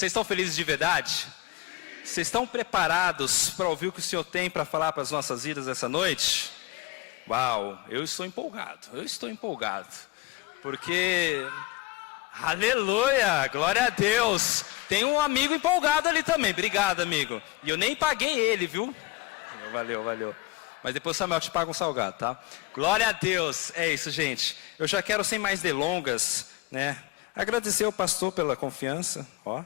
Vocês estão felizes de verdade? Vocês estão preparados para ouvir o que o Senhor tem para falar para as nossas vidas essa noite? Uau, eu estou empolgado, porque, aleluia, glória a Deus, tem um amigo empolgado ali também, obrigado amigo, e eu nem paguei ele, viu? Valeu, mas depois o Samuel te paga um salgado, tá? Glória a Deus, é isso gente, eu já quero sem mais delongas, né, agradecer ao pastor pela confiança, ó.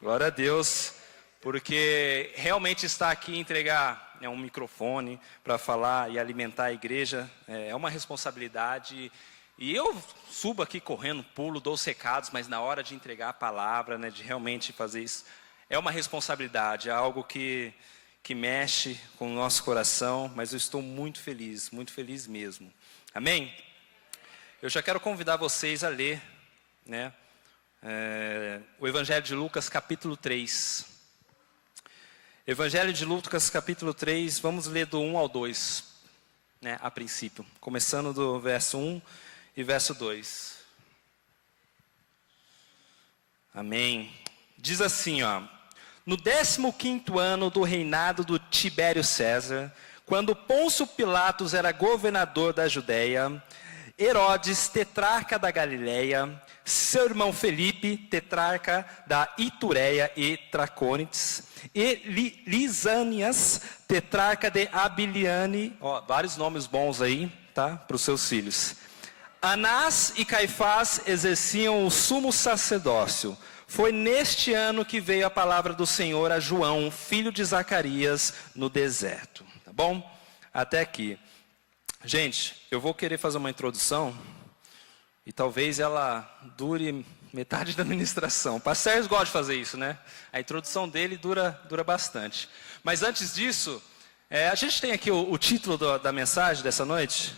Glória a Deus, porque realmente estar aqui e entregar um microfone para falar e alimentar a igreja é uma responsabilidade. E eu subo aqui correndo, pulo, dou os recados, mas na hora de entregar a palavra, né, de realmente fazer isso, é uma responsabilidade, é algo que mexe com o nosso coração, mas eu estou muito feliz mesmo. Amém? Eu já quero convidar vocês a ler, né? O Evangelho de Lucas capítulo 3. Evangelho de Lucas capítulo 3, vamos ler do 1 ao 2, né, a princípio, começando do verso 1 e verso 2. Amém. Diz assim, ó: no 15º ano do reinado do Tibério César, quando Pôncio Pilatos era governador da Judéia, Herodes, tetrarca da Galileia, seu irmão Felipe, tetrarca da Itureia e Tracônites, e Lisânias, tetrarca de Abiliane, ó, vários nomes bons aí, tá, para os seus filhos. Anás e Caifás exerciam o sumo sacerdócio. Foi neste ano que veio a palavra do Senhor a João, filho de Zacarias, no deserto. Tá bom? Até aqui. Gente, eu vou querer fazer uma introdução e talvez ela dure metade da ministração. O pastor Sérgio gosta de fazer isso, né? A introdução dele dura bastante. Mas antes disso, a gente tem aqui o título da mensagem dessa noite.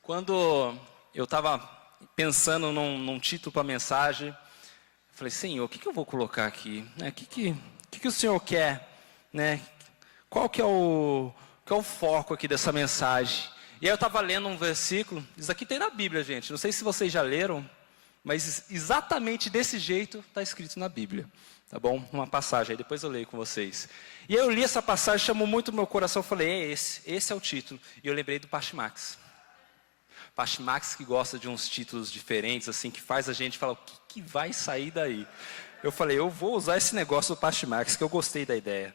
Quando eu estava pensando num título para a mensagem, eu falei, Senhor, o que eu vou colocar aqui? O que o Senhor quer? Né? Qual que é o foco aqui dessa mensagem? E aí eu estava lendo um versículo, isso aqui tem na Bíblia, gente, não sei se vocês já leram, mas exatamente desse jeito está escrito na Bíblia, tá bom? Uma passagem, aí depois eu leio com vocês. E aí eu li essa passagem, chamou muito o meu coração, eu falei, esse é o título. E eu lembrei do Pastor Max. Pastor Max que gosta de uns títulos diferentes, assim, que faz a gente falar, o que vai sair daí? Eu falei, eu vou usar esse negócio do Pastor Max, que eu gostei da ideia.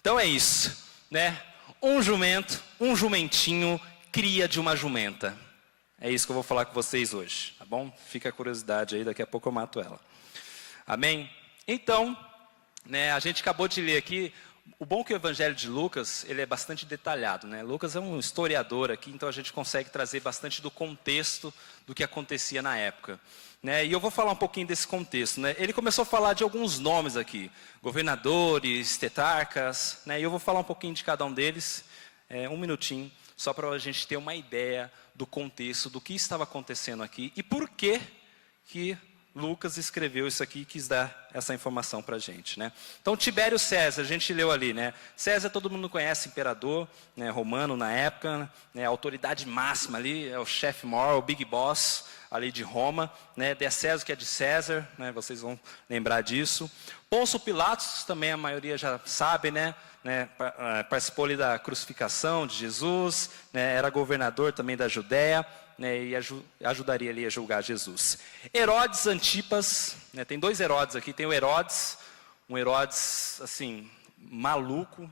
Então é isso, né? Um jumento, um jumentinho, cria de uma jumenta. É isso que eu vou falar com vocês hoje, tá bom? Fica a curiosidade aí, daqui a pouco eu mato ela. Amém? Então, né, a gente acabou de ler aqui, o bom é que o Evangelho de Lucas, ele é bastante detalhado, né? Lucas é um historiador aqui, então a gente consegue trazer bastante do contexto do que acontecia na época. Né? E eu vou falar um pouquinho desse contexto. Né? Ele começou a falar de alguns nomes aqui, governadores, tetrarcas, né? E eu vou falar um pouquinho de cada um deles, um minutinho, só para a gente ter uma ideia do contexto, do que estava acontecendo aqui e por que Lucas escreveu isso aqui e quis dar essa informação para a gente. Né? Então, Tibério César, a gente leu ali, né? César todo mundo conhece, imperador, né, romano na época, né, a autoridade máxima ali, é o chefe maior, o big boss ali de Roma, né, de César que é de César, né, vocês vão lembrar disso. Pôncio Pilatos, também a maioria já sabe, né, participou ali da crucificação de Jesus, né, era governador também da Judéia, né, e ajudaria ali a julgar Jesus. Herodes Antipas, né, tem dois Herodes aqui, tem o Herodes, um Herodes assim, maluco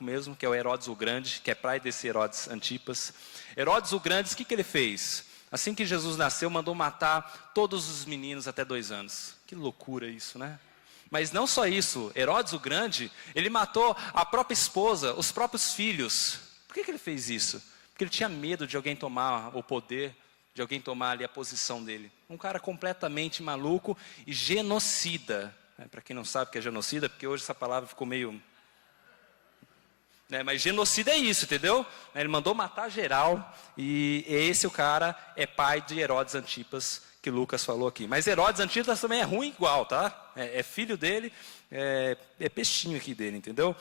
mesmo, que é o Herodes o Grande, que é pai desse Herodes Antipas. Herodes o Grande, o que ele fez? Assim que Jesus nasceu, mandou matar todos os meninos até 2 anos. Que loucura isso, né? Mas não só isso, Herodes o Grande, ele matou a própria esposa, os próprios filhos. Por que ele fez isso? Porque ele tinha medo de alguém tomar o poder, de alguém tomar ali a posição dele. Um cara completamente maluco e genocida. Para quem não sabe o que é genocida, porque hoje essa palavra ficou meio... Mas genocida é isso, entendeu? Ele mandou matar geral e esse o cara é pai de Herodes Antipas, que Lucas falou aqui. Mas Herodes Antipas também é ruim igual, tá? É filho dele, é peixinho aqui dele, entendeu?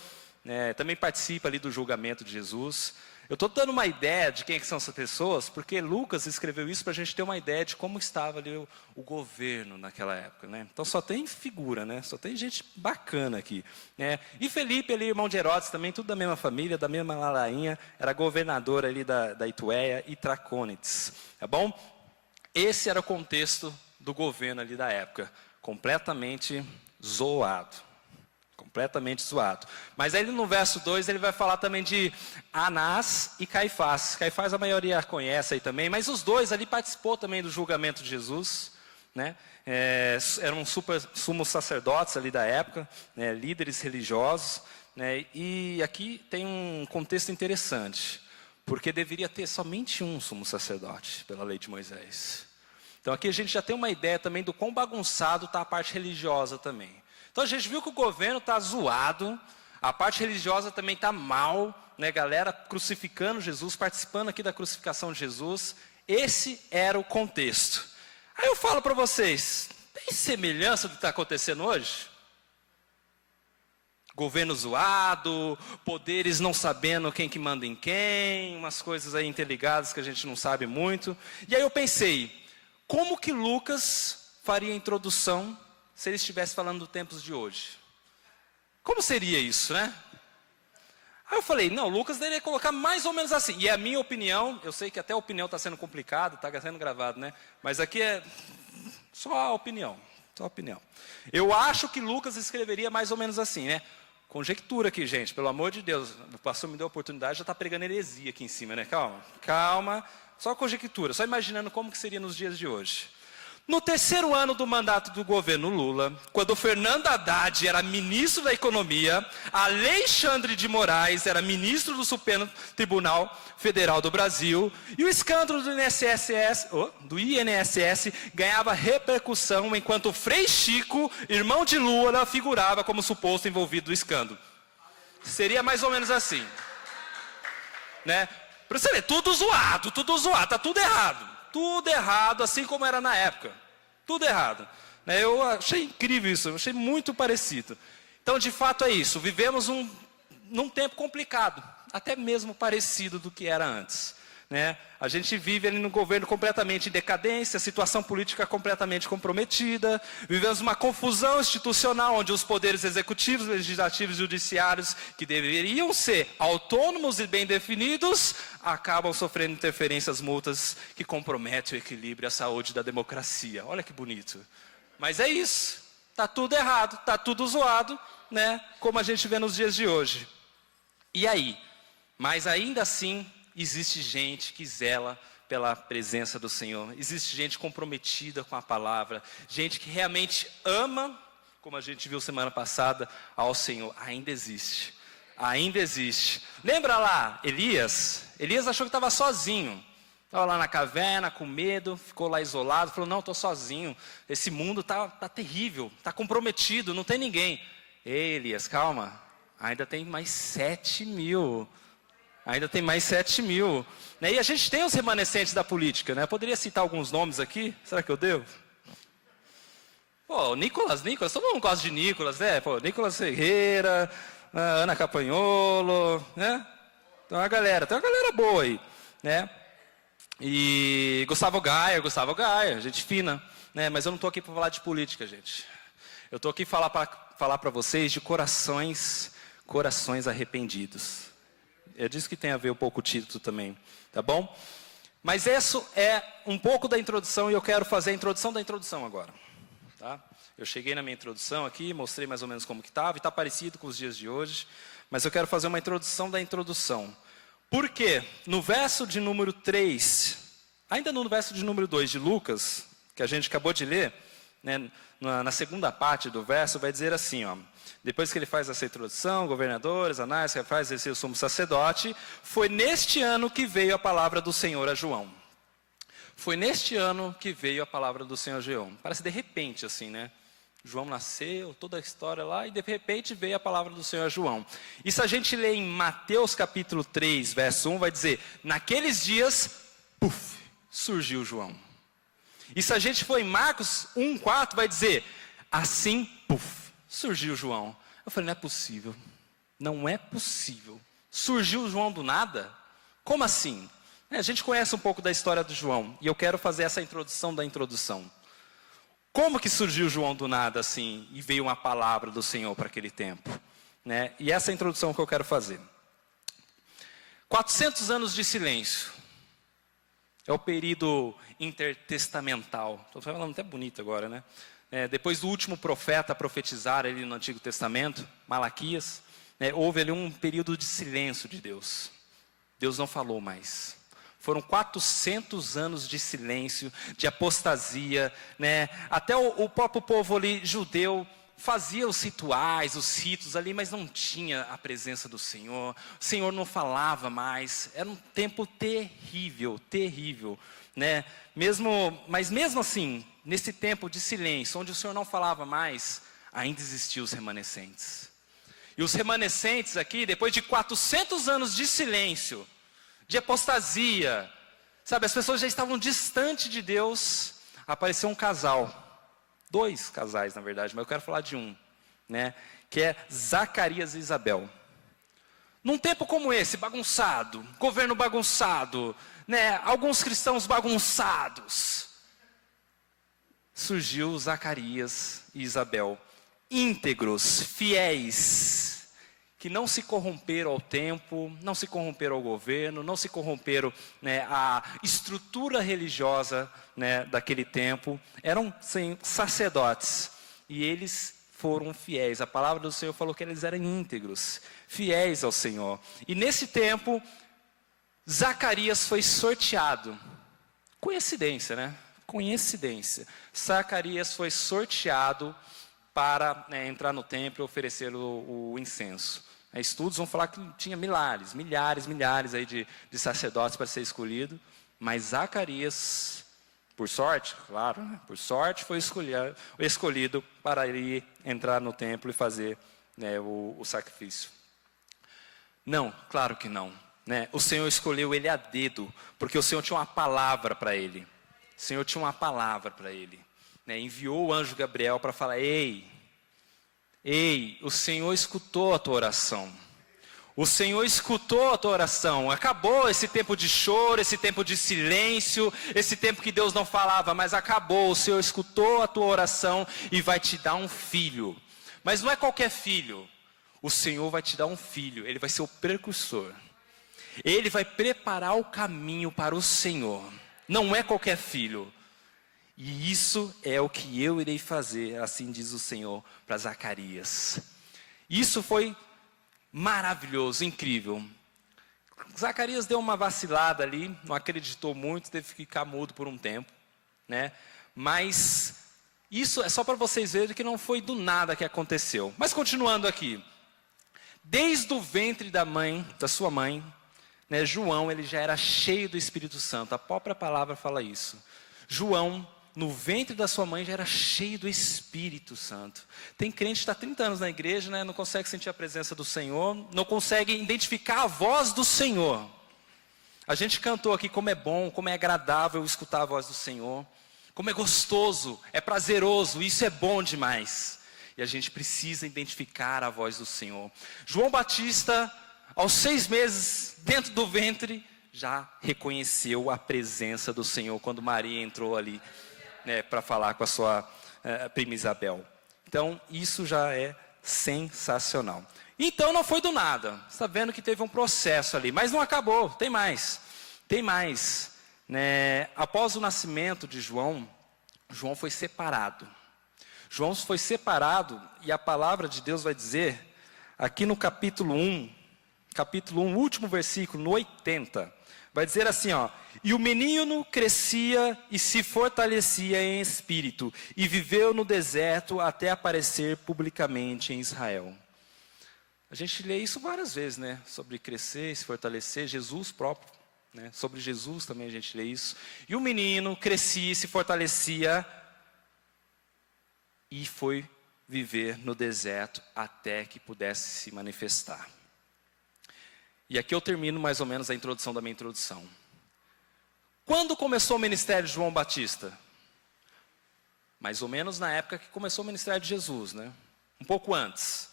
Também participa ali do julgamento de Jesus. Eu estou dando uma ideia de quem que são essas pessoas, porque Lucas escreveu isso para a gente ter uma ideia de como estava ali o governo naquela época, né? Então só tem figura, né? Só tem gente bacana aqui, né? E Felipe ali, irmão de Herodes também, tudo da mesma família, da mesma ladainha, era governador ali da Ituéia e Tracônites, tá bom? Esse era o contexto do governo ali da época, completamente zoado. Completamente zoado. Mas aí no verso 2 ele vai falar também de Anás e Caifás. Caifás a maioria conhece aí também, mas os dois ali participou também do julgamento de Jesus, né? Eram sumos sacerdotes ali da época, né? Líderes religiosos, né? E aqui tem um contexto interessante, porque deveria ter somente um sumo sacerdote pela lei de Moisés. Então aqui a gente já tem uma ideia também do quão bagunçado está a parte religiosa também. Então a gente viu que o governo está zoado, a parte religiosa também está mal, né? Galera crucificando Jesus, participando aqui da crucificação de Jesus. Esse era o contexto. Aí eu falo para vocês, tem semelhança do que está acontecendo hoje? Governo zoado, poderes não sabendo quem que manda em quem, umas coisas aí interligadas que a gente não sabe muito. E aí eu pensei, como que Lucas faria a introdução se ele estivesse falando dos tempos de hoje? Como seria isso, né? Aí eu falei, não, Lucas deveria colocar mais ou menos assim. E é a minha opinião, eu sei que até a opinião está sendo complicada, está sendo gravado, né? Mas aqui é só a opinião, só a opinião. Eu acho que Lucas escreveria mais ou menos assim, né? Conjectura aqui, gente, pelo amor de Deus. O pastor me deu a oportunidade, já está pregando heresia aqui em cima, né? Calma, calma. Só conjectura, só imaginando como que seria nos dias de hoje. No terceiro ano do mandato do governo Lula, quando Fernando Haddad era ministro da Economia, Alexandre de Moraes era ministro do Supremo Tribunal Federal do Brasil, e o escândalo do INSS ganhava repercussão enquanto Frei Chico, irmão de Lula, figurava como suposto envolvido no escândalo. Seria mais ou menos assim, né? Para você ver, tudo zoado, tá tudo errado. Tudo errado, assim como era na época. Tudo errado. Eu achei incrível isso, eu achei muito parecido. Então, de fato, é isso. Vivemos num tempo complicado, até mesmo parecido do que era antes. A gente vive ali num governo completamente em decadência, situação política completamente comprometida. Vivemos uma confusão institucional, onde os poderes executivos, legislativos e judiciários, que deveriam ser autônomos e bem definidos, acabam sofrendo interferências mútuas que comprometem o equilíbrio e a saúde da democracia. Olha que bonito. Mas é isso. Está tudo errado, está tudo zoado, como a gente vê nos dias de hoje. E aí? Mas ainda assim, existe gente que zela pela presença do Senhor. Existe gente comprometida com a palavra. Gente que realmente ama, como a gente viu semana passada, ao Senhor. Ainda existe. Ainda existe. Lembra lá, Elias? Elias achou que estava sozinho. Estava lá na caverna, com medo, ficou lá isolado. Falou, não, estou sozinho. Esse mundo está terrível, está comprometido, não tem ninguém. Ei, Elias, calma. Ainda tem mais 7.000. Ainda tem mais 7.000. E a gente tem os remanescentes da política, Eu poderia citar alguns nomes aqui? Será que eu devo? Pô, Nicolas, todo mundo gosta de Nicolas, Pô, Nicolas Ferreira, Ana Campagnolo, Tem uma galera boa aí, E Gustavo Gaia, gente fina, Mas eu não estou aqui para falar de política, gente. Eu estou aqui para falar para vocês de corações arrependidos. É disso que tem a ver um pouco o título também, tá bom? Mas isso é um pouco da introdução e eu quero fazer a introdução da introdução agora, tá? Eu cheguei na minha introdução aqui, mostrei mais ou menos como que estava, e está parecido com os dias de hoje, mas eu quero fazer uma introdução da introdução. Por quê? No verso de número 3, ainda no verso de número 2 de Lucas, que a gente acabou de ler, na segunda parte do verso, vai dizer assim, depois que ele faz essa introdução, governadores, Anás, Caifás, esse o sumo sacerdote, foi neste ano que veio a palavra do Senhor a João. Foi neste ano que veio a palavra do Senhor a João. Parece de repente assim, João nasceu, toda a história lá, e de repente veio a palavra do Senhor a João. E se a gente ler em Mateus capítulo 3, verso 1, vai dizer, naqueles dias, surgiu João. E se a gente for em Marcos 1:4, vai dizer, assim, surgiu João. Eu falei, não é possível. Não é possível. Surgiu João do nada? Como assim? A gente conhece um pouco da história do João, e eu quero fazer essa introdução da introdução. Como que surgiu João do nada assim, e veio uma palavra do Senhor para aquele tempo? Né? E essa é a introdução que eu quero fazer. 400 anos de silêncio. É o período intertestamental. Estou falando até bonito agora, né? Depois do último profeta profetizar ali no Antigo Testamento, Malaquias, houve ali um período de silêncio de Deus. Deus não falou mais. Foram 400 anos de silêncio, de apostasia, né? Até o próprio povo ali, judeu, fazia os rituais, os ritos ali, mas não tinha a presença do Senhor. O Senhor não falava mais. Era um tempo terrível, terrível, né? Mas mesmo assim, nesse tempo de silêncio, onde o Senhor não falava mais, ainda existiam os remanescentes. E os remanescentes aqui, depois de 400 anos de silêncio, de apostasia, sabe, as pessoas já estavam distantes de Deus, apareceu um casal, 2 casais na verdade, mas eu quero falar de um, né, que é Zacarias e Isabel. Num tempo como esse, bagunçado, governo bagunçado, né, alguns cristãos bagunçados, surgiu Zacarias e Isabel, íntegros, fiéis, que não se corromperam ao tempo, não se corromperam ao governo, não se corromperam, né, à estrutura religiosa, né, daquele tempo. Eram, sim, sacerdotes, e eles foram fiéis. A palavra do Senhor falou que eles eram íntegros, fiéis ao Senhor. E nesse tempo, Zacarias foi sorteado. Coincidência, né? Coincidência. Zacarias foi sorteado para, né, entrar no templo e oferecer o incenso. Estudos vão falar que tinha milhares aí de sacerdotes para ser escolhido, mas Zacarias, por sorte, claro, né, por sorte foi escolhido para ir entrar no templo e fazer, né, o sacrifício. Não, claro que não, né? O Senhor escolheu ele a dedo, porque o Senhor tinha uma palavra para ele. O Senhor tinha uma palavra para ele, né? Enviou o anjo Gabriel para falar: Ei, o Senhor escutou a tua oração. O Senhor escutou a tua oração. Acabou esse tempo de choro, esse tempo de silêncio, esse tempo que Deus não falava, mas acabou. O Senhor escutou a tua oração e vai te dar um filho. Mas não é qualquer filho. O Senhor vai te dar um filho. Ele vai ser o precursor. Ele vai preparar o caminho para o Senhor. Não é qualquer filho. E isso é o que eu irei fazer, assim diz o Senhor para Zacarias. Isso foi maravilhoso, incrível. Zacarias deu uma vacilada ali, não acreditou muito, teve que ficar mudo por um tempo, né? Mas isso é só para vocês verem que não foi do nada que aconteceu. Mas continuando aqui, desde o ventre da sua mãe, né, João, ele já era cheio do Espírito Santo. A própria palavra fala isso. João, no ventre da sua mãe, já era cheio do Espírito Santo. Tem crente que está 30 anos na igreja, né, não consegue sentir a presença do Senhor, não consegue identificar a voz do Senhor. A gente cantou aqui como é bom, como é agradável escutar a voz do Senhor, como é gostoso, é prazeroso, isso é bom demais. E a gente precisa identificar a voz do Senhor. João Batista, aos 6 meses dentro do ventre, já reconheceu a presença do Senhor quando Maria entrou ali, né, para falar com a sua prima Isabel. Então, isso já é sensacional. Então, não foi do nada. Você está vendo que teve um processo ali, mas não acabou, tem mais. Tem mais. Né? Após o nascimento de João, João foi separado. João foi separado, e a palavra de Deus vai dizer, aqui no capítulo 1, último versículo, no 80, vai dizer assim, ó: E o menino crescia e se fortalecia em espírito, e viveu no deserto até aparecer publicamente em Israel. A gente lê isso várias vezes, né? Sobre crescer, se fortalecer, Jesus próprio, né? Sobre Jesus também a gente lê isso. E o menino crescia, se fortalecia, e foi viver no deserto até que pudesse se manifestar. E aqui eu termino mais ou menos a introdução da minha introdução. Quando começou o ministério de João Batista? Mais ou menos na época que começou o ministério de Jesus, né? Um pouco antes.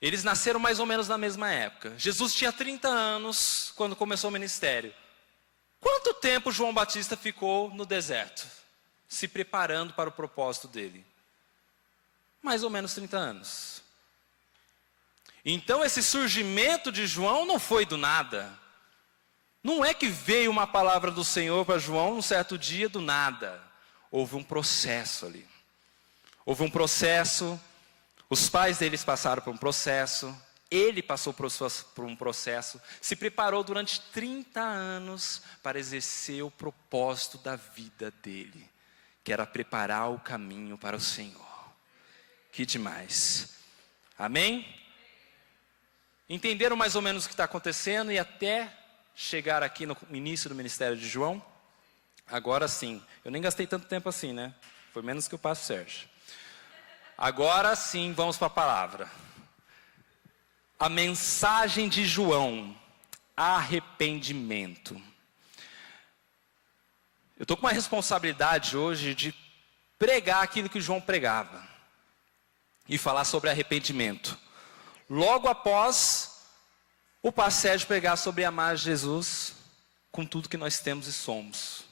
Eles nasceram mais ou menos na mesma época. Jesus tinha 30 anos quando começou o ministério. Quanto tempo João Batista ficou no deserto, se preparando para o propósito dele? Mais ou menos 30 anos. Então esse surgimento de João não foi do nada. Não é que veio uma palavra do Senhor para João num certo dia do nada. Houve um processo ali. Houve um processo, os pais deles passaram por um processo, ele passou por um processo, se preparou durante 30 anos para exercer o propósito da vida dele, que era preparar o caminho para o Senhor. Que demais. Amém? Entenderam mais ou menos o que está acontecendo e até chegar aqui no início do ministério de João? Agora sim. Eu nem gastei tanto tempo assim, né? Foi menos que o pastor Sérgio. Agora sim, vamos para a palavra. A mensagem de João, arrependimento. Eu estou com uma responsabilidade hoje de pregar aquilo que João pregava. E falar sobre arrependimento. Logo após o pastor Sérgio pregar sobre amar Jesus com tudo que nós temos e somos.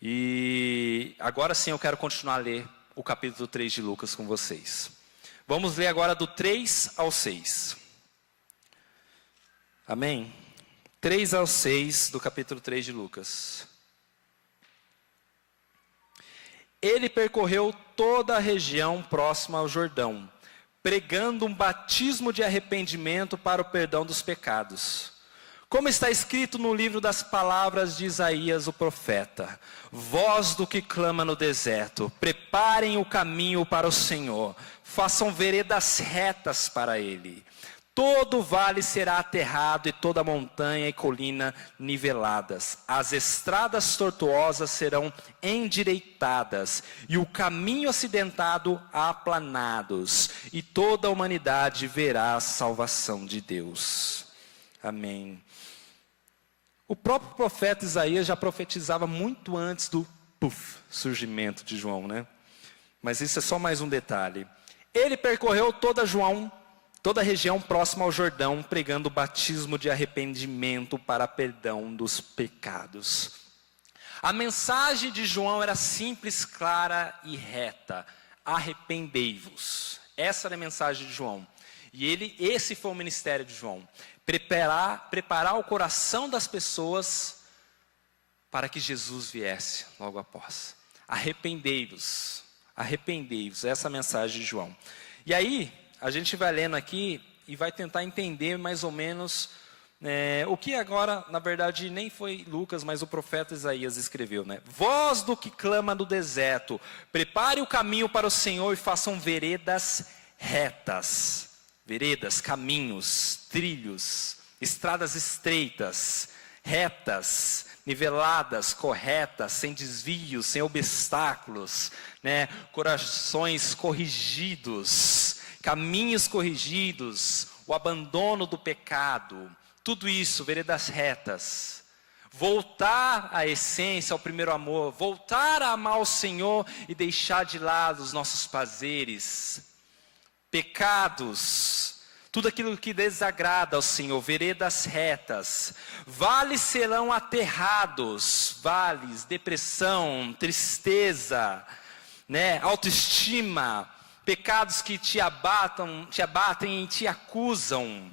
E agora sim eu quero continuar a ler o capítulo 3 de Lucas com vocês. Vamos ler agora do 3 ao 6. Amém? 3 ao 6 do capítulo 3 de Lucas. Ele percorreu toda a região próxima ao Jordão, pregando um batismo de arrependimento para o perdão dos pecados. Como está escrito no livro das palavras de Isaías o profeta: voz do que clama no deserto, preparem o caminho para o Senhor, façam veredas retas para ele. Todo vale será aterrado e toda montanha e colina niveladas. As estradas tortuosas serão endireitadas e o caminho acidentado aplanados. E toda a humanidade verá a salvação de Deus. Amém. O próprio profeta Isaías já profetizava muito antes do surgimento de João, né? Mas isso é só mais um detalhe. Ele percorreu toda a região próxima ao Jordão, pregando o batismo de arrependimento para perdão dos pecados. A mensagem de João era simples, clara e reta. Arrependei-vos. Essa era a mensagem de João. E esse foi o ministério de João. Preparar o coração das pessoas para que Jesus viesse logo após. Arrependei-vos. Arrependei-vos. Essa é a mensagem de João. E aí, a gente vai lendo aqui e vai tentar entender mais ou menos o que agora, na verdade, nem foi Lucas, mas o profeta Isaías escreveu, né? Voz do que clama no deserto, prepare o caminho para o Senhor e façam veredas retas. Veredas, caminhos, trilhos, estradas estreitas, retas, niveladas, corretas, sem desvios, sem obstáculos, né? Corações corrigidos, caminhos corrigidos, o abandono do pecado, tudo isso, veredas retas. Voltar à essência, ao primeiro amor, voltar a amar o Senhor e deixar de lado os nossos prazeres, pecados, tudo aquilo que desagrada ao Senhor, veredas retas. Vales serão aterrados, vales, depressão, tristeza, né? Autoestima, pecados que te abatem e te acusam.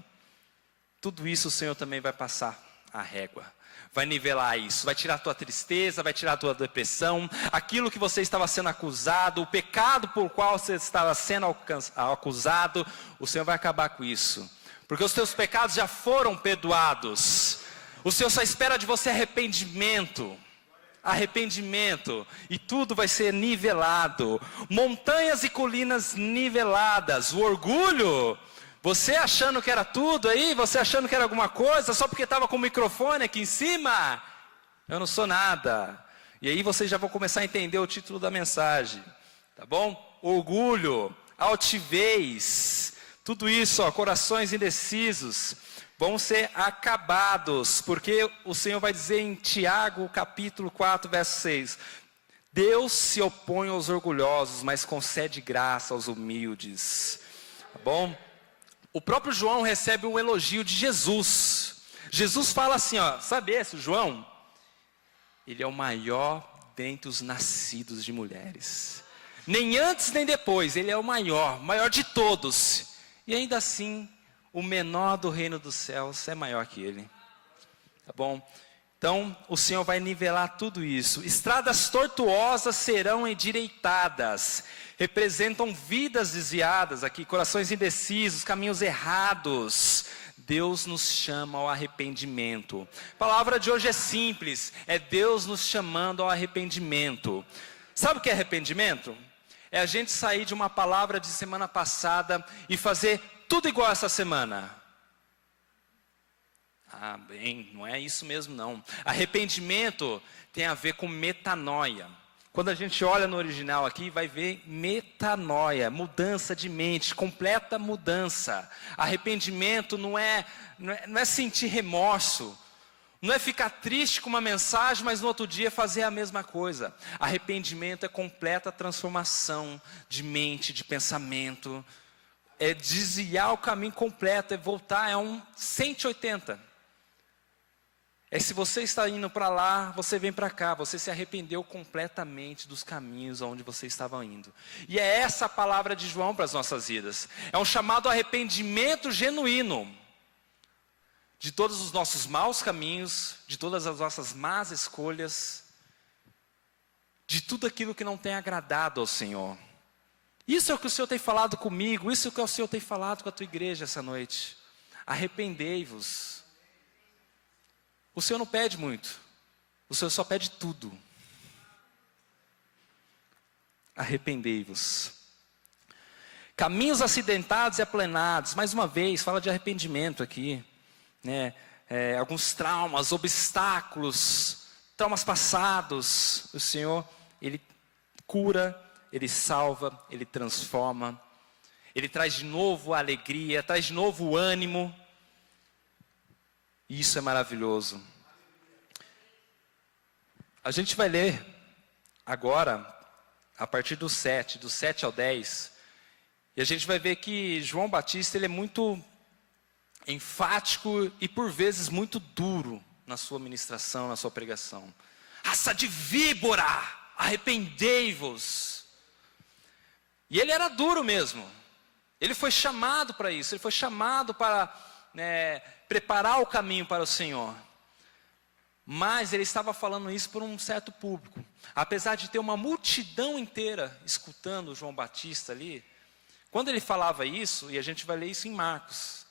Tudo isso o Senhor também vai passar a régua. Vai nivelar isso, vai tirar a tua tristeza, vai tirar a tua depressão, aquilo que você estava sendo acusado, o pecado por qual você estava sendo acusado, o Senhor vai acabar com isso. Porque os teus pecados já foram perdoados. O Senhor só espera de você arrependimento. Arrependimento, e tudo vai ser nivelado. Montanhas e colinas niveladas. O orgulho, você achando que era tudo aí, você achando que era alguma coisa, só porque estava com o microfone aqui em cima, eu não sou nada. E aí vocês já vão começar a entender o título da mensagem, tá bom? Orgulho, altivez, tudo isso, ó, corações indecisos, vão ser acabados, porque o Senhor vai dizer em Tiago, capítulo 4, verso 6, Deus se opõe aos orgulhosos, mas concede graça aos humildes. Tá bom? O próprio João recebe um elogio de Jesus. Jesus fala assim, ó, sabe esse João? Ele é o maior dentre os nascidos de mulheres. Nem antes nem depois, ele é o maior de todos. E ainda assim, o menor do reino dos céus é maior que ele. Tá bom? Então, o Senhor vai nivelar tudo isso. Estradas tortuosas serão endireitadas. Representam vidas desviadas aqui, corações indecisos, caminhos errados. Deus nos chama ao arrependimento. A palavra de hoje é simples, é Deus nos chamando ao arrependimento. Sabe o que é arrependimento? É a gente sair de uma palavra de semana passada e fazer tudo igual essa semana. Ah, bem, não é isso mesmo não. Arrependimento tem a ver com metanoia. Quando a gente olha no original aqui, vai ver metanoia, mudança de mente, completa mudança. Arrependimento não é sentir remorso, não é ficar triste com uma mensagem, mas no outro dia fazer a mesma coisa. Arrependimento é completa transformação de mente, de pensamento. É desviar o caminho completo, é voltar, é um 180. É se você está indo para lá, você vem para cá, você se arrependeu completamente dos caminhos onde você estava indo. E é essa a palavra de João para as nossas vidas. É um chamado arrependimento genuíno de todos os nossos maus caminhos, de todas as nossas más escolhas, de tudo aquilo que não tem agradado ao Senhor. Isso é o que o Senhor tem falado comigo, isso é o que o Senhor tem falado com a tua igreja essa noite. Arrependei-vos. O Senhor não pede muito, o Senhor só pede tudo. Arrependei-vos. Caminhos acidentados e aplanados, mais uma vez, fala de arrependimento aqui, né? Alguns traumas, obstáculos, traumas passados, o Senhor, Ele cura, Ele salva, Ele transforma, Ele traz de novo a alegria, traz de novo o ânimo. E isso é maravilhoso. A gente vai ler agora, a partir do 7 ao 10, e a gente vai ver que João Batista, ele é muito enfático e por vezes muito duro na sua ministração, na sua pregação. Raça de víbora, arrependei-vos. E ele era duro mesmo. Ele foi chamado para isso, ele foi chamado para preparar o caminho para o Senhor. Mas ele estava falando isso por um certo público. Apesar de ter uma multidão inteira escutando João Batista ali, quando ele falava isso, e a gente vai ler isso em Marcos,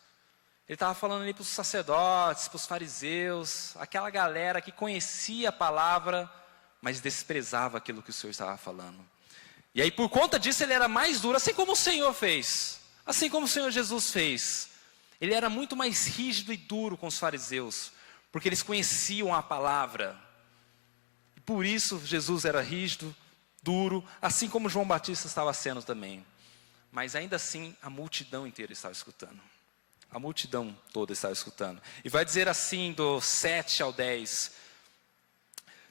ele estava falando ali para os sacerdotes, para os fariseus, aquela galera que conhecia a palavra, mas desprezava aquilo que o Senhor estava falando. E aí por conta disso ele era mais duro, assim como o Senhor fez, assim como o Senhor Jesus fez. Ele era muito mais rígido e duro com os fariseus, porque eles conheciam a palavra. E por isso Jesus era rígido, duro, assim como João Batista estava sendo também. Mas ainda assim a multidão inteira estava escutando. A multidão toda estava escutando. E vai dizer assim do 7 ao 10.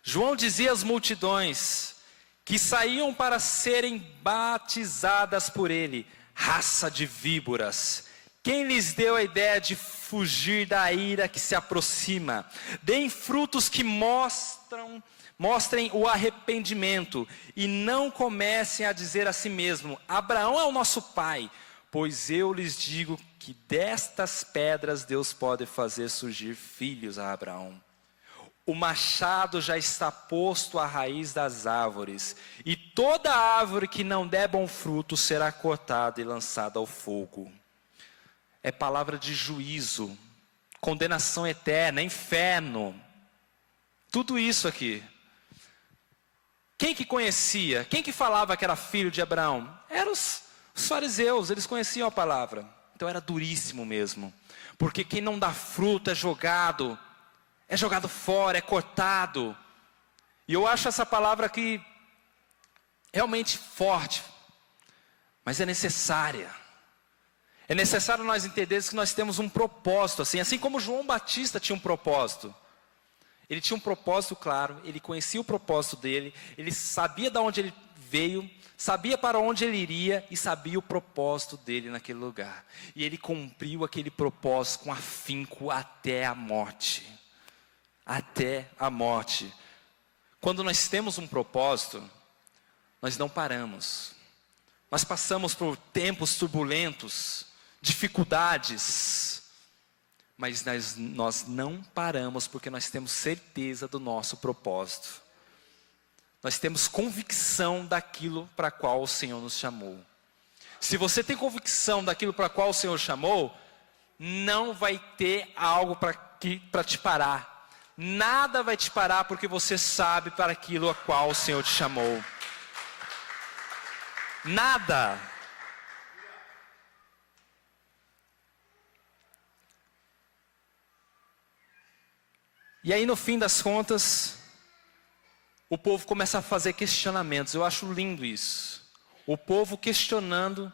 João dizia às multidões que saíam para serem batizadas por ele, raça de víboras. Quem lhes deu a ideia de fugir da ira que se aproxima? Deem frutos que mostrem o arrependimento e não comecem a dizer a si mesmo, Abraão é o nosso pai, pois eu lhes digo que destas pedras Deus pode fazer surgir filhos a Abraão. O machado já está posto à raiz das árvores, e toda árvore que não der bom fruto será cortada e lançada ao fogo. É palavra de juízo, condenação eterna, inferno. Tudo isso aqui. Quem que conhecia? Quem que falava que era filho de Abraão? Eram os fariseus, eles conheciam a palavra. Então era duríssimo mesmo. Porque quem não dá fruto é jogado fora, é cortado. E eu acho essa palavra aqui realmente forte, mas é necessária. É necessário nós entendermos que nós temos um propósito, assim como João Batista tinha um propósito. Ele tinha um propósito claro, ele conhecia o propósito dele, ele sabia de onde ele veio, sabia para onde ele iria e sabia o propósito dele naquele lugar. E ele cumpriu aquele propósito com afinco até a morte. Até a morte. Quando nós temos um propósito, nós não paramos. Nós passamos por tempos turbulentos, dificuldades, mas nós não paramos porque nós temos certeza do nosso propósito. Nós temos convicção daquilo para qual o Senhor nos chamou. Se você tem convicção daquilo para qual o Senhor chamou, não vai ter algo para te parar. Nada vai te parar porque você sabe para aquilo a qual o Senhor te chamou. Nada. E aí no fim das contas, o povo começa a fazer questionamentos. Eu acho lindo isso. O povo questionando,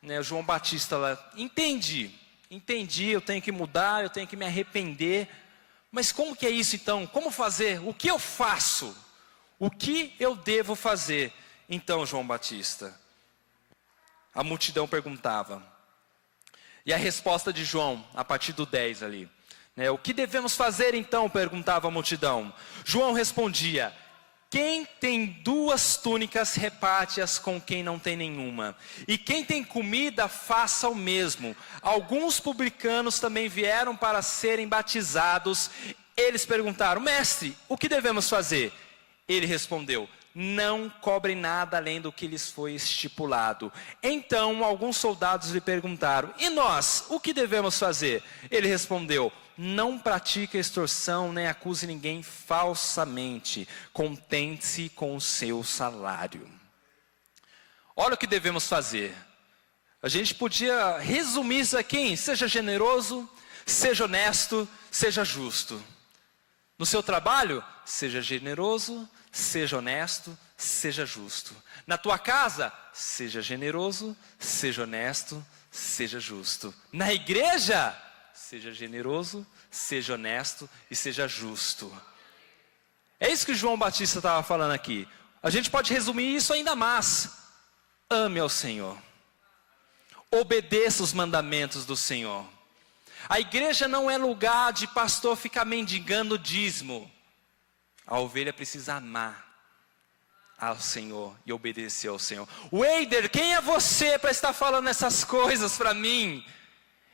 né, João Batista lá. Entendi, eu tenho que mudar, eu tenho que me arrepender. Mas como que é isso então? Como fazer? O que eu faço? O que eu devo fazer? Então, João Batista, a multidão perguntava. E a resposta de João, a partir do 10 ali. Né, o que devemos fazer então? Perguntava a multidão. João respondia: quem tem 2 túnicas, reparte-as com quem não tem nenhuma. E quem tem comida, faça o mesmo. Alguns publicanos também vieram para serem batizados. Eles perguntaram: mestre, o que devemos fazer? Ele respondeu: não cobrem nada além do que lhes foi estipulado. Então alguns soldados lhe perguntaram: e nós, o que devemos fazer? Ele respondeu: não pratique extorsão, nem acuse ninguém falsamente. Contente-se com o seu salário. Olha o que devemos fazer. A gente podia resumir isso aqui em: seja generoso, seja honesto, seja justo. No seu trabalho, seja generoso, seja honesto, seja justo. Na tua casa, seja generoso, seja honesto, seja justo. Na igreja, seja generoso, seja honesto e seja justo. É isso que João Batista estava falando aqui. A gente pode resumir isso ainda mais. Ame ao Senhor. Obedeça os mandamentos do Senhor. A igreja não é lugar de pastor ficar mendigando dízimo. A ovelha precisa amar ao Senhor e obedecer ao Senhor. Weider, quem é você para estar falando essas coisas para mim?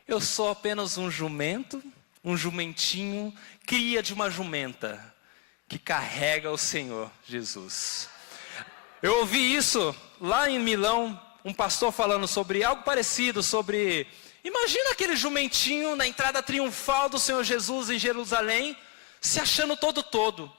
Eu sou apenas um jumento, um jumentinho, cria de uma jumenta, que carrega o Senhor Jesus. Eu ouvi isso lá em Milão, um pastor falando sobre algo parecido, sobre... Imagina aquele jumentinho na entrada triunfal do Senhor Jesus em Jerusalém, se achando todo,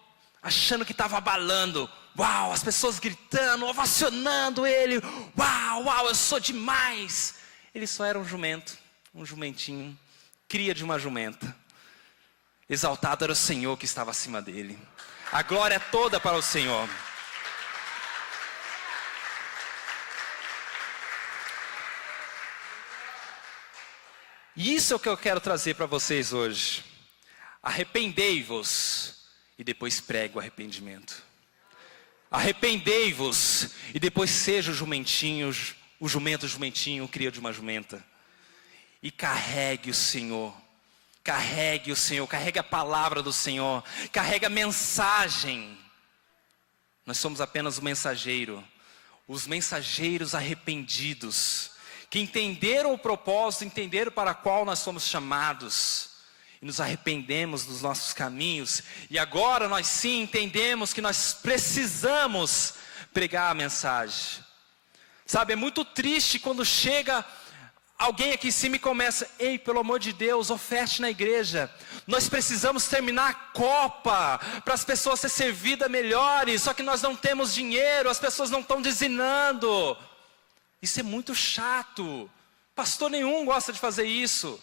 achando que estava abalando. Uau, as pessoas gritando, ovacionando ele. Uau, eu sou demais. Ele só era um jumento. Um jumentinho, cria de uma jumenta. Exaltado era o Senhor que estava acima dele. A glória é toda para o Senhor. E isso é o que eu quero trazer para vocês hoje. Arrependei-vos e depois pregue o arrependimento. Arrependei-vos e depois seja o jumentinho, o jumentinho, cria de uma jumenta. E carregue o Senhor, carregue a palavra do Senhor, carregue a mensagem. Nós somos apenas o mensageiro, os mensageiros arrependidos, que entenderam o propósito, entenderam para qual nós somos chamados, e nos arrependemos dos nossos caminhos, e agora nós sim entendemos que nós precisamos pregar a mensagem. Sabe, é muito triste quando chega alguém aqui em cima e começa: ei, pelo amor de Deus, oferte na igreja. Nós precisamos terminar a copa para as pessoas serem servidas melhores. Só que nós não temos dinheiro, as pessoas não estão dizinando. Isso é muito chato. Pastor nenhum gosta de fazer isso.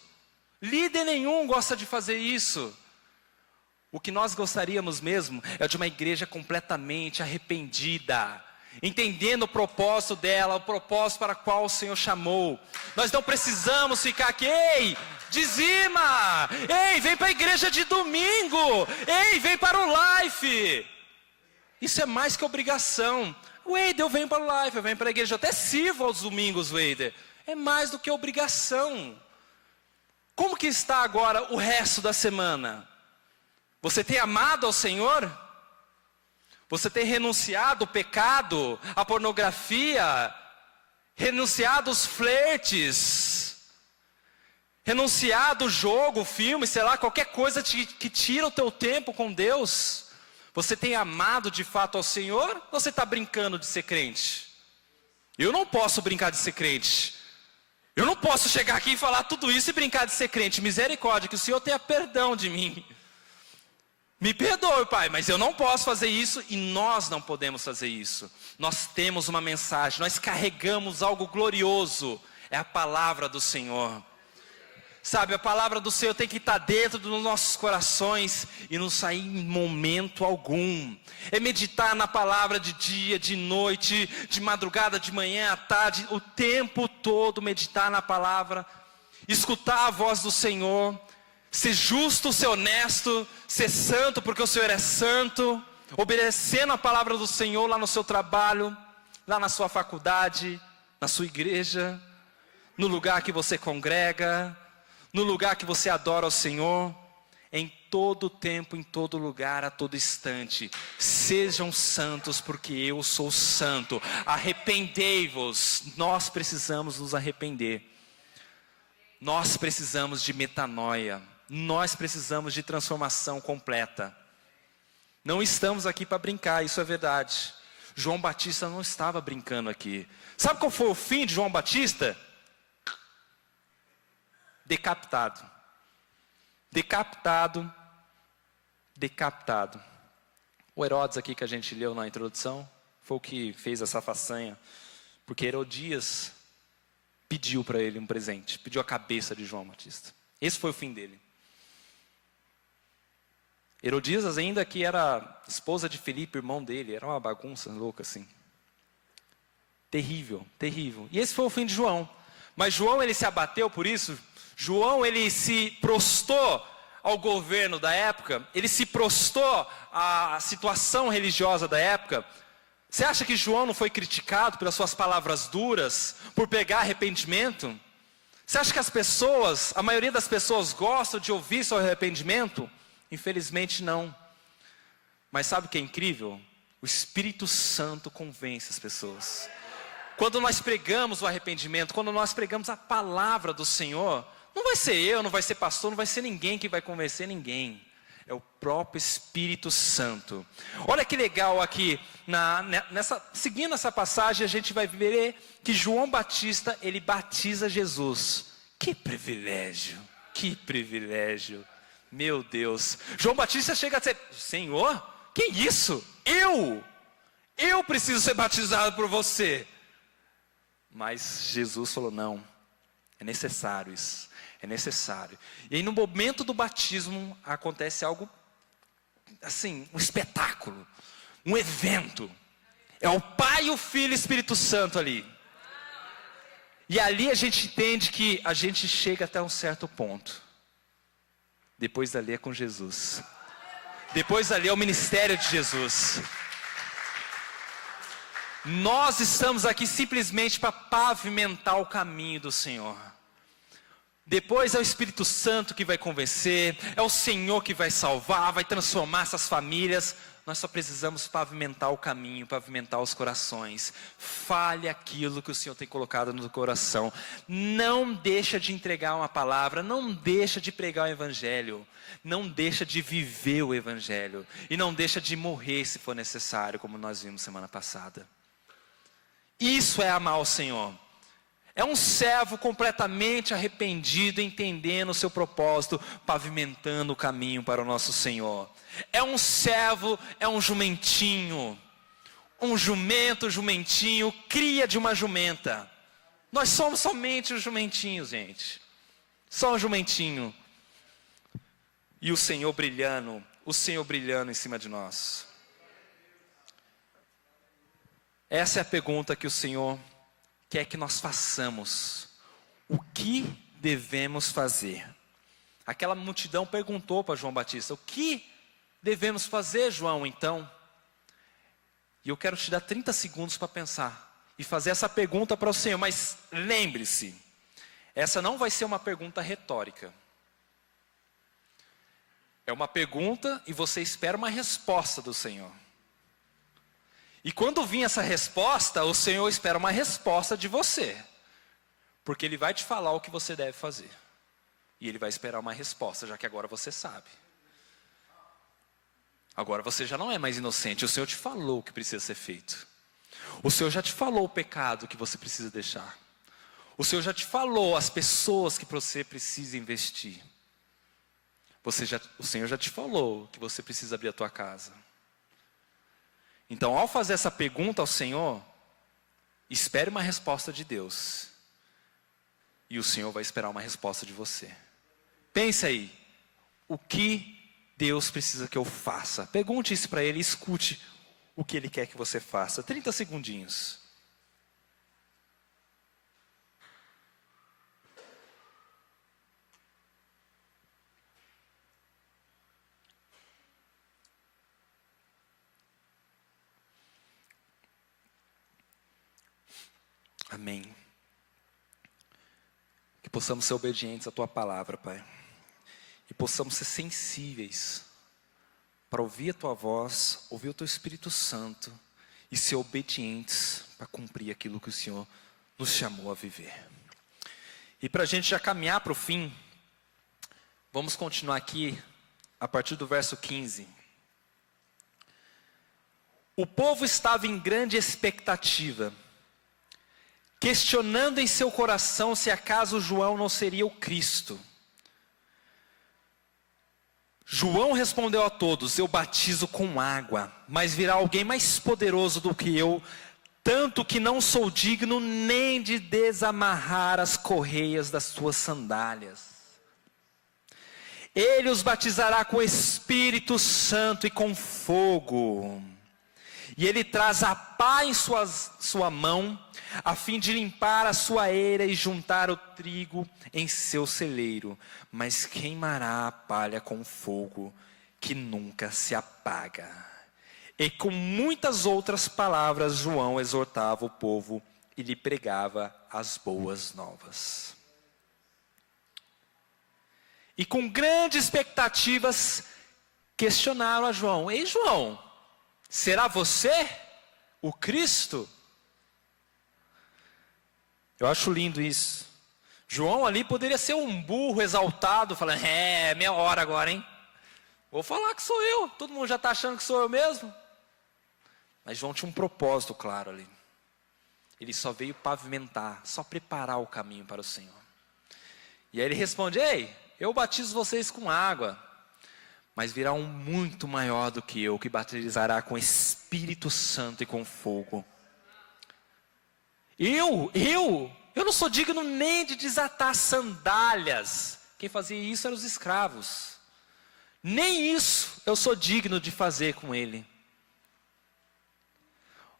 Líder nenhum gosta de fazer isso. O que nós gostaríamos mesmo é de uma igreja completamente arrependida, entendendo o propósito dela, o propósito para o qual o Senhor chamou. Nós não precisamos ficar aqui: ei, dizima, ei, vem para a igreja de domingo, ei, vem para o Life. Isso é mais que obrigação. Wader, eu venho para o Life, eu venho para a igreja, eu até sirvo aos domingos, Wader. É mais do que obrigação. Como que está agora o resto da semana? Você tem amado ao Senhor? Você tem renunciado ao pecado, à pornografia, renunciado aos flertes, renunciado ao jogo, filme, sei lá, qualquer coisa que tira o teu tempo com Deus? Você tem amado de fato ao Senhor? Ou você está brincando de ser crente? Eu não posso brincar de ser crente. Eu não posso chegar aqui e falar tudo isso e brincar de ser crente. Misericórdia, que o Senhor tenha perdão de mim. Me perdoe, Pai, mas eu não posso fazer isso e nós não podemos fazer isso. Nós temos uma mensagem, nós carregamos algo glorioso. É a palavra do Senhor. Sabe, a palavra do Senhor tem que estar dentro dos nossos corações e não sair em momento algum. É meditar na palavra de dia, de noite, de madrugada, de manhã, à tarde, o tempo todo meditar na palavra, escutar a voz do Senhor, ser justo, ser honesto, ser santo porque o Senhor é santo, obedecendo a palavra do Senhor lá no seu trabalho, lá na sua faculdade, na sua igreja, no lugar que você congrega, no lugar que você adora ao Senhor, em todo tempo, em todo lugar, a todo instante. Sejam santos porque eu sou santo. Arrependei-vos. Nós precisamos nos arrepender. Nós precisamos de metanoia. Nós precisamos de transformação completa. Não estamos aqui para brincar, isso é verdade. João Batista não estava brincando aqui. Sabe qual foi o fim de João Batista? Decapitado. Decapitado. Decapitado. O Herodes aqui que a gente leu na introdução, foi o que fez essa façanha. Porque Herodias pediu para ele um presente. Pediu a cabeça de João Batista. Esse foi o fim dele. Herodias ainda que era esposa de Filipe, irmão dele. Era uma bagunça louca assim. Terrível, terrível. E esse foi o fim de João. Mas João ele se abateu por isso. João ele se prostou ao governo da época. Ele se prostou à situação religiosa da época. Você acha que João não foi criticado pelas suas palavras duras? Por pegar arrependimento? Você acha que as pessoas, a maioria das pessoas gostam de ouvir sobre arrependimento? Infelizmente não. Mas sabe o que é incrível? O Espírito Santo convence as pessoas. Quando nós pregamos o arrependimento, quando nós pregamos a palavra do Senhor, não vai ser eu, não vai ser pastor, não vai ser ninguém que vai convencer ninguém. É o próprio Espírito Santo. Olha que legal aqui, seguindo essa passagem, a gente vai ver que João Batista, ele batiza Jesus. Que privilégio, que privilégio. Meu Deus. João Batista chega a dizer, Senhor, que isso? Eu preciso ser batizado por você. Mas Jesus falou, não, é necessário isso. É necessário. E aí no momento do batismo acontece algo assim, um espetáculo, um evento. É o Pai, o Filho e o Espírito Santo ali. E ali a gente entende que a gente chega até um certo ponto. Depois dali é com Jesus. Depois dali é o ministério de Jesus. Nós estamos aqui simplesmente para pavimentar o caminho do Senhor. Depois é o Espírito Santo que vai convencer, é o Senhor que vai salvar, vai transformar essas famílias. Nós só precisamos pavimentar o caminho, pavimentar os corações. Fale aquilo que o Senhor tem colocado no coração. Não deixa de entregar uma palavra, não deixa de pregar o Evangelho. Não deixa de viver o Evangelho. E não deixa de morrer se for necessário, como nós vimos semana passada. Isso é amar o Senhor. É um servo completamente arrependido, entendendo o seu propósito, pavimentando o caminho para o nosso Senhor. É um servo, é um jumentinho. Um jumento, jumentinho, cria de uma jumenta. Nós somos somente os jumentinhos, gente. Só um jumentinho. E o Senhor brilhando em cima de nós. Essa é a pergunta que o Senhor quer que nós façamos. O que devemos fazer? Aquela multidão perguntou para João Batista, o que devemos fazer, João, então? E eu quero te dar 30 segundos para pensar e fazer essa pergunta para o Senhor. Mas lembre-se, essa não vai ser uma pergunta retórica. É uma pergunta e você espera uma resposta do Senhor. E quando vir essa resposta, o Senhor espera uma resposta de você. Porque Ele vai te falar o que você deve fazer. E Ele vai esperar uma resposta, já que agora você sabe. Agora você já não é mais inocente. O Senhor te falou o que precisa ser feito. O Senhor já te falou o pecado que você precisa deixar. O Senhor já te falou as pessoas que você precisa investir. O Senhor já te falou que você precisa abrir a tua casa. Então, ao fazer essa pergunta ao Senhor, espere uma resposta de Deus. E o Senhor vai esperar uma resposta de você. Pense aí, o que Deus precisa que eu faça? Pergunte isso para Ele e escute o que Ele quer que você faça. 30 segundinhos. Amém. Que possamos ser obedientes à Tua palavra, Pai. E possamos ser sensíveis para ouvir a Tua voz, ouvir o Teu Espírito Santo e ser obedientes para cumprir aquilo que o Senhor nos chamou a viver. E para a gente já caminhar para o fim, vamos continuar aqui a partir do verso 15. O povo estava em grande expectativa, questionando em seu coração se acaso João não seria o Cristo. João respondeu a todos: eu batizo com água, mas virá alguém mais poderoso do que eu, tanto que não sou digno nem de desamarrar as correias das suas sandálias. Ele os batizará com Espírito Santo e com fogo. E ele traz a pá em sua mão, a fim de limpar a sua eira e juntar o trigo em seu celeiro. Mas queimará a palha com fogo que nunca se apaga. E com muitas outras palavras, João exortava o povo e lhe pregava as boas novas. E com grandes expectativas, questionaram a João: ei, João, será você o Cristo? Eu acho lindo isso. João ali poderia ser um burro exaltado, falando: é minha hora agora, hein? Vou falar que sou eu, todo mundo já está achando que sou eu mesmo. Mas João tinha um propósito claro ali. Ele só veio pavimentar, só preparar o caminho para o Senhor. E aí ele responde: ei, eu batizo vocês com água, mas virá um muito maior do que eu, que batizará com Espírito Santo e com fogo. Eu não sou digno nem de desatar sandálias. Quem fazia isso eram os escravos. Nem isso eu sou digno de fazer com ele.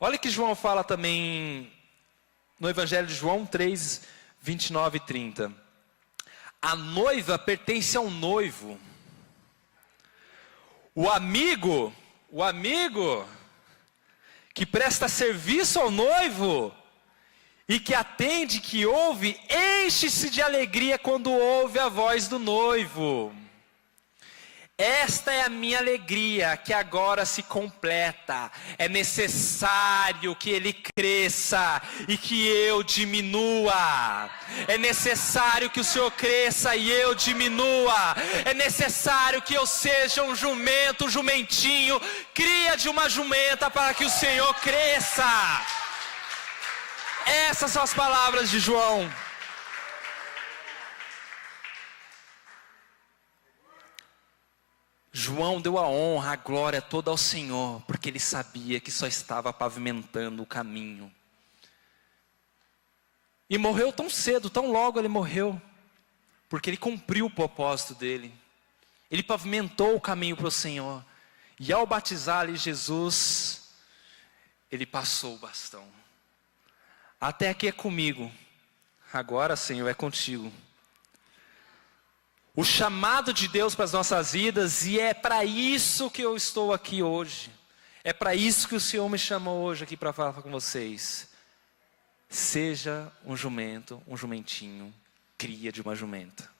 Olha que João fala também no Evangelho de João 3, 29 e 30. A noiva pertence ao noivo. O amigo que presta serviço ao noivo e que atende, que ouve, enche-se de alegria quando ouve a voz do noivo. Esta é a minha alegria, que agora se completa. É necessário que ele cresça e que eu diminua. É necessário que o Senhor cresça e eu diminua. É necessário que eu seja um jumento, um jumentinho, cria de uma jumenta, para que o Senhor cresça. Essas são as palavras de João. João deu a honra, a glória toda ao Senhor, porque ele sabia que só estava pavimentando o caminho. E morreu tão cedo, tão logo ele morreu, porque ele cumpriu o propósito dele. Ele pavimentou o caminho para o Senhor. E ao batizar ali Jesus, ele passou o bastão. Até aqui é comigo, agora, Senhor, é contigo. O chamado de Deus para as nossas vidas, e é para isso que eu estou aqui hoje. É para isso que o Senhor me chamou hoje aqui para falar com vocês. Seja um jumento, um jumentinho, cria de uma jumenta.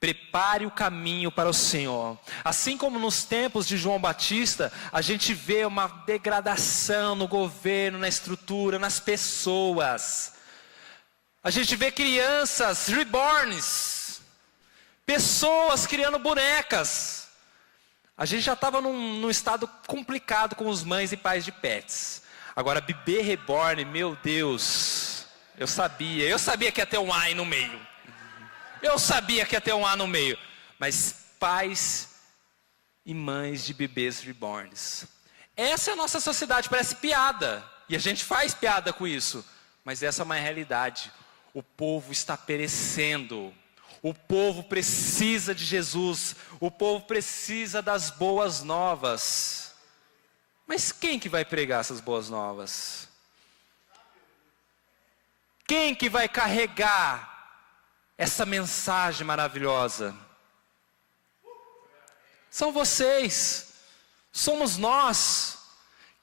Prepare o caminho para o Senhor. Assim como nos tempos de João Batista, a gente vê uma degradação no governo, na estrutura, nas pessoas. A gente vê crianças reborns, pessoas criando bonecas. A gente já estava num estado complicado com os mães e pais de pets. Agora, bebê reborn, meu Deus, eu sabia que ia ter um A aí no meio. Eu sabia que ia ter um A no meio. Mas pais e mães de bebês reborns. Essa é a nossa sociedade, parece piada. E a gente faz piada com isso. Mas essa é uma realidade. O povo está perecendo. O povo precisa de Jesus. O povo precisa das boas novas. Mas quem que vai pregar essas boas novas? Quem que vai carregar essa mensagem maravilhosa? São vocês, somos nós.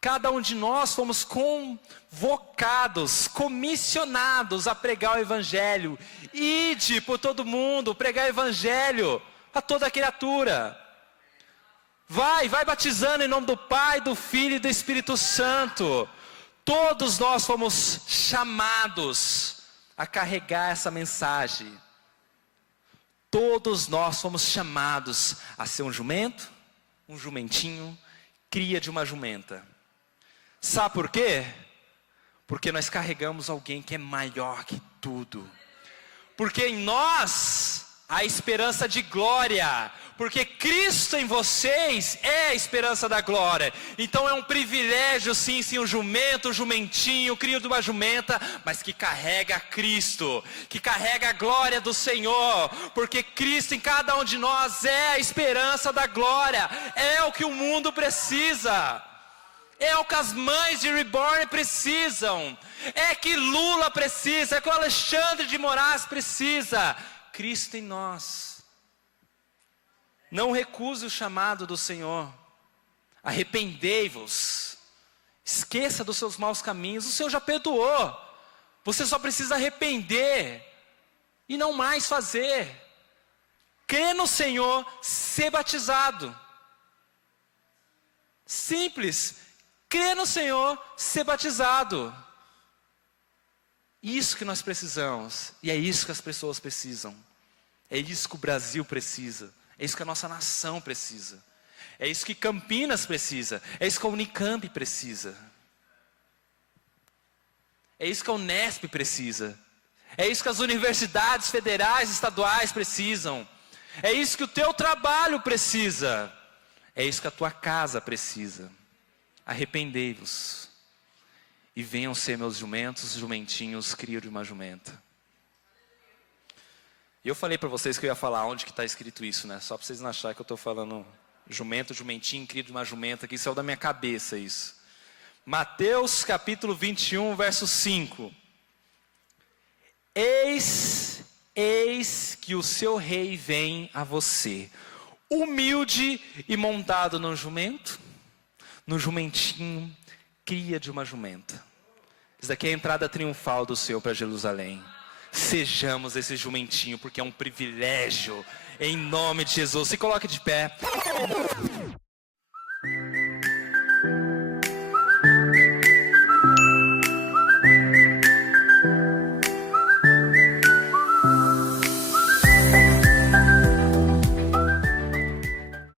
Cada um de nós fomos convocados, comissionados a pregar o Evangelho. Ide por todo mundo, pregar o Evangelho a toda criatura. Vai batizando em nome do Pai, do Filho e do Espírito Santo. Todos nós fomos chamados a carregar essa mensagem. Todos nós fomos chamados a ser um jumento, um jumentinho, cria de uma jumenta. Sabe por quê? Porque nós carregamos alguém que é maior que tudo. Porque em nós há a esperança de glória. Porque Cristo em vocês é a esperança da glória. Então é um privilégio sim, um jumento, um jumentinho, crio de uma jumenta, mas que carrega Cristo, que carrega a glória do Senhor. Porque Cristo em cada um de nós é a esperança da glória. É o que o mundo precisa. É o que as mães de Reborn precisam. É que Lula precisa, é que o Alexandre de Moraes precisa. Cristo em nós. Não recuse o chamado do Senhor. Arrependei-vos. Esqueça dos seus maus caminhos. O Senhor já perdoou. Você só precisa arrepender e não mais fazer. Crê no Senhor, ser batizado. Simples. Crê no Senhor, ser batizado. Isso que nós precisamos. E é isso que as pessoas precisam. É isso que o Brasil precisa. É isso que a nossa nação precisa. É isso que Campinas precisa. É isso que a Unicamp precisa. É isso que a Unesp precisa. É isso que as universidades federais e estaduais precisam. É isso que o teu trabalho precisa. É isso que a tua casa precisa. Arrependei-vos. E venham ser meus jumentos, jumentinhos, crio de uma jumenta. E eu falei para vocês que eu ia falar onde que está escrito isso, né? Só para vocês não acharem que eu estou falando jumento, jumentinho, crio de uma jumenta, que isso é da minha cabeça isso. Mateus capítulo 21, verso 5. Eis que o seu rei vem a você, humilde e montado no jumento, no jumentinho, cria de uma jumenta. Isso daqui é a entrada triunfal do Senhor para Jerusalém. Sejamos esse jumentinho, porque é um privilégio, em nome de Jesus. Se coloque de pé.